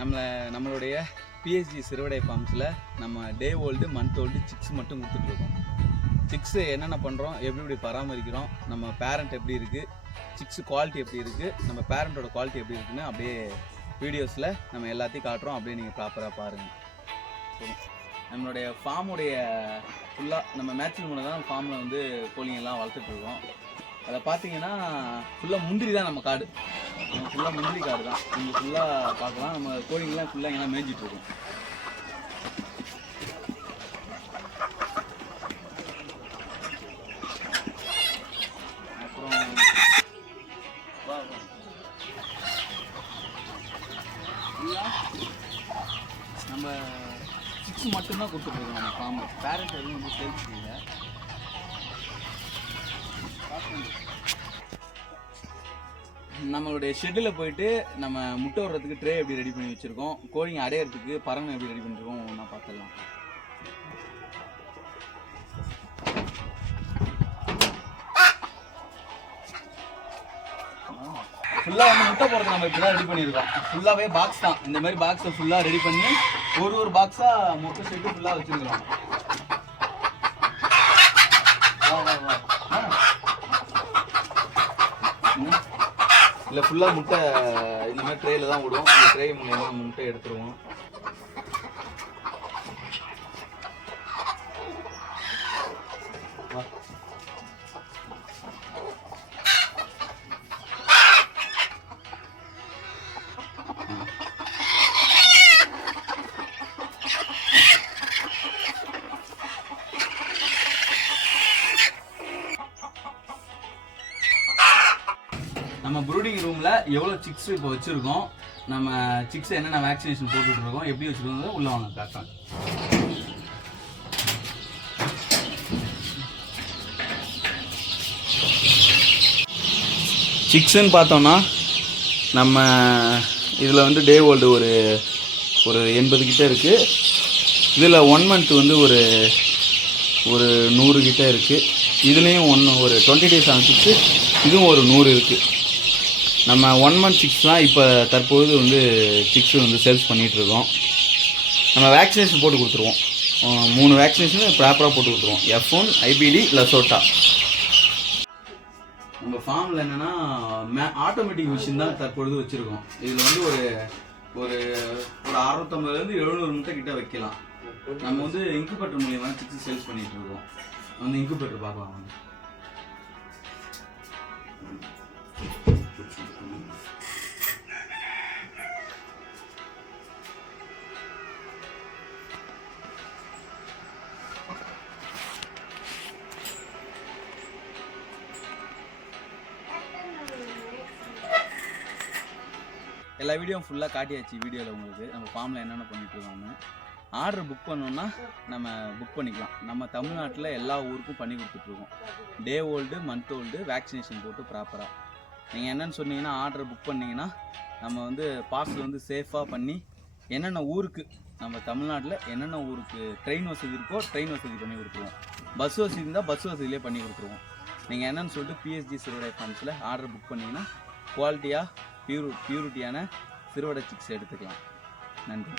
நம்மளுடைய பிஎஸ்ஜி சிறுவடை ஃபார்ம்ஸில் நம்ம டே old month old six மட்டும் கொடுத்துட்ருக்கோம். சிக்ஸு என்னென்ன பண்ணுறோம், எப்படி பராமரிக்கிறோம், நம்ம பேரண்ட் எப்படி இருக்குது, சிக்ஸு குவாலிட்டி எப்படி இருக்குது, நம்ம பேரண்ட்டோட குவாலிட்டி எப்படி இருக்குன்னு அப்படியே வீடியோஸில் நம்ம எல்லாத்தையும் காட்டுறோம். அப்படியே நீங்கள் ப்ராப்பராக பாருங்கள். நம்மளுடைய ஃபார்முடைய ஃபுல்லாக நம்ம மேட்சிங் மூலம் தான் ஃபார்மில் வந்து கோழிங்கெல்லாம் வளர்த்துட்ருக்கோம். அதை பார்த்தீங்கன்னா ஃபுல்லாக முந்திரி தான் நம்ம காடு, ஃபுல்லாக முந்திரி காடு தான். நீங்கள் ஃபுல்லாக பார்க்கலாம். நம்ம கோழிங்கெல்லாம் ஃபுல்லாக எங்கெல்லாம் மேய்ஞ்சிட்ருக்கோம். அப்புறம் நம்ம சிக்ஸ் மட்டும்தான் கொடுத்துட்ருக்கோம். நம்ம ஃபார்ம் பேரண்ட் எதுவும் வந்து சேல்ஸ் இல்லை. நம்மளுடைய ஷெட்டில் போயிட்டு நம்ம முட்டை விடுறதுக்கு ட்ரே எப்படி ரெடி பண்ணி வச்சுருக்கோம், கோழிங்க அடையிறதுக்கு பறவை எப்படி ரெடி பண்ணிருக்கோம் ஒன்றா பார்த்துடலாம். ஃபுல்லாக வந்து முட்டை போடுறது நம்ம இப்படி தான் ரெடி பண்ணியிருக்கோம். ஃபுல்லாகவே பாக்ஸ் தான். இந்த மாதிரி பாக்ஸை ஃபுல்லாக ரெடி பண்ணி ஒரு பாக்ஸாக முட்டை ஷெட்டு ஃபுல்லாக வச்சுருக்கிறோம். இல்லை ஃபுல்லாக முட்டை இந்த மாதிரி ட்ரேயில் தான் விடுவோம். இந்த ட்ரே மூலமாக நம்ம முட்டை எடுத்துருவோம். நம்ம ப்ரூடிங் ரூமில் எவ்வளோ சிக்ஸ் இப்போ வச்சுருக்கோம், நம்ம சிக்ஸ் என்னென்ன வேக்சினேஷன் போட்டுட்ருக்கோம், எப்படி வச்சுருக்கோம் உள்ளே வாங்க காட்டுறேன். சிக்ஸுன்னு பார்த்தோன்னா நம்ம இதில் வந்து டே ஓல்டு ஒரு 80 கிட்ட இருக்குது. இதில் 1 மந்த் வந்து ஒரு 100 கிட்ட இருக்குது. இதுலேயும் ஒரு 20 days ஆன சிக்ஸு, இதுவும் ஒரு 100 இருக்குது. நம்ம 1 மந்த் சிக்ஸ் தான் இப்போ தற்போது வந்து சிக்ஸ் வந்து சேல்ஸ் பண்ணிகிட்ருக்கோம். நம்ம வேக்சினேஷன் போட்டு கொடுத்துருவோம். 3 வேக்சினேஷன் ப்ராப்பராக போட்டு கொடுத்துருவோம். F1, IBD, லசோட்டா. நம்ம ஃபார்மில் என்னென்னா ஆட்டோமேட்டிக் மிஷின் தான் தற்பொழுது வச்சுருக்கோம். இதில் வந்து ஒரு 650 700 முட்டை கிட்ட வைக்கலாம். நம்ம வந்து இன்குபேட்டர் மூலியமாக சிக்ஸ் சேல்ஸ் பண்ணிகிட்ருக்கோம். வந்து இன்குபேட்டர் பார்க்கலாம் வந்து. எல்லா வீடியோவும் ஃபுல்லாக காட்டியாச்சு. வீடியோவில் உங்களுக்கு நம்ம ஃபார்மில் என்னென்ன பண்ணிகிட்ருக்கோம்னு. ஆர்டர் புக் பண்ணோன்னா நம்ம புக் பண்ணிக்கலாம். நம்ம தமிழ்நாட்டில் எல்லா ஊருக்கும் பண்ணி கொடுத்துட்ருக்கோம். டே ஓல்டு மந்த் ஓல்டு வேக்சினேஷன் போட்டு ப்ராப்பராக. நீங்கள் என்னென்னு சொன்னீங்கன்னா ஆர்டர் புக் பண்ணிங்கன்னா நம்ம வந்து பார்சல் வந்து சேஃபாக பண்ணி என்னென்ன ஊருக்கு, நம்ம தமிழ்நாட்டில் என்னென்ன ஊருக்கு ட்ரெயின் வசதி இருக்கோ ட்ரெயின் வசதி பண்ணி கொடுத்துருவோம். பஸ் வசதி இருந்தால் பஸ் வசதியிலே பண்ணி கொடுத்துருவோம். நீங்கள் என்னென்னு சொல்லிட்டு பிஎஸ்ஜி சிறுவடை ஃபார்ம்ஸில் ஆர்டர் புக் பண்ணிங்கன்னா குவாலிட்டியாக பியூரிட்டியான சிறுவடை சிக்ஸ் எடுத்துக்கலாம். நன்றி.